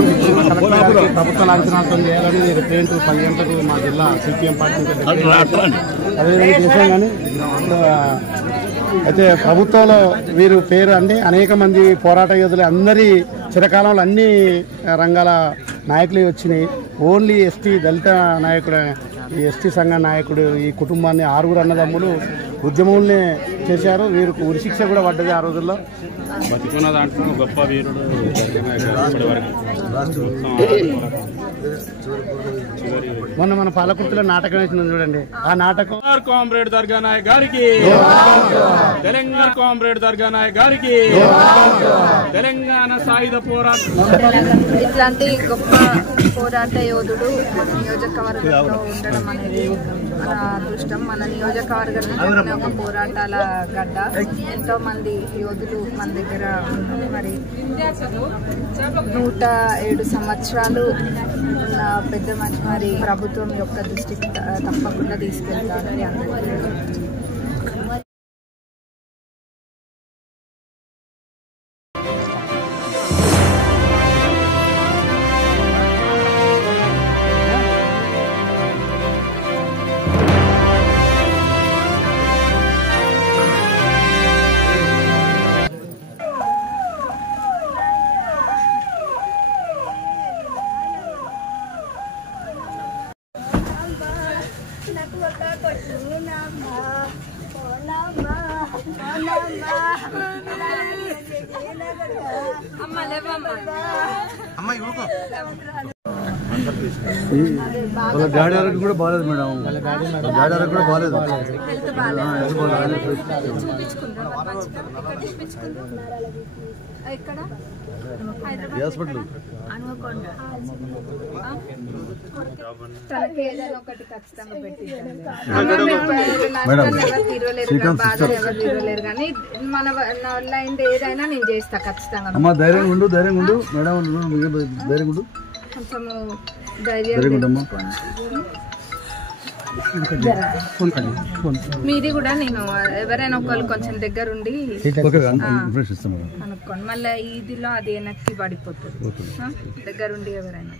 ప్రభుత్వ లాంఛనాలతో చేయాలని రిప్రజెంట్ 10 గంటలకు మా జిల్లా సిపిఎం పార్టీ అదేవిధంగా చేశాం. కానీ అయితే ప్రభుత్వంలో వీరు పేరు అంటే అనేక మంది పోరాట యోధులు అందరి చిరకాలంలో అన్ని రంగాల నాయకులు వచ్చినాయి. ఓన్లీ ఎస్టీ దళిత నాయకుడు, ఈ ఎస్టీ సంఘ నాయకుడు ఈ కుటుంబాన్ని 6 అన్నదమ్ములు ఉద్యమంలోనే చేశారు. వీరికి ఉరిశిక్ష కూడా పడ్డది ఆ రోజుల్లో. బతికున్న దాంట్లో గొప్ప వీరుడు మొన్న మన పాలకుర్తిలో నాటకం వేసిన చూడండి. ఆ నాటకం కామ్రేడ్ దర్గా నాయక్ గారికి, తెలంగాణ కామ్రేడ్ దర్గా నాయక్ గారికి, తెలంగాణ సాయుధ పోరాటం. ఇట్లాంటి గొప్ప పోరాట యోధుడు మన నియోజకవర్గంలో ఉండడం అనేది మన అదృష్టం. మన నియోజకవర్గంలో ఒక పోరాటాల గడ్డ. ఎంతో మంది యోధులు మన దగ్గర ఉన్నారు. మరి 107 సంవత్సరాలు ఉన్న పెద్ద మనిషి మరి ప్రభుత్వం యొక్క దృష్టికి తప్పకుండా తీసుకెళ్తారని అందరికీ. వాళ్ళ డాడీ ఆరోగ్యం కూడా బాగాలేదు మేడం. డాడీ ఆరోగ్యం కూడా బాగాలేదు. హాస్పిటల్ తనకి ఏదైనా ఒకటి ఖచ్చితంగా పెట్టించండి. ఎవరు తీరలేరు కానీ మన వల్ల అయింది ఏదైనా నేను చేస్తా ఖచ్చితంగా. అమ్మా ధైర్యంగా ఉండు, ధైర్యంగా ఉండు మేడం, ధైర్యంగా ఉండు. కొంచెము ధైర్యం మీది కూడా నేను ఎవరైనా ఒకళ్ళు కొంచెం దగ్గర ఉండి కనుక్కోండి. మళ్ళీ ఇదిలో అది వెనక్కి పడిపోతుంది. దగ్గరుండి ఎవరైనా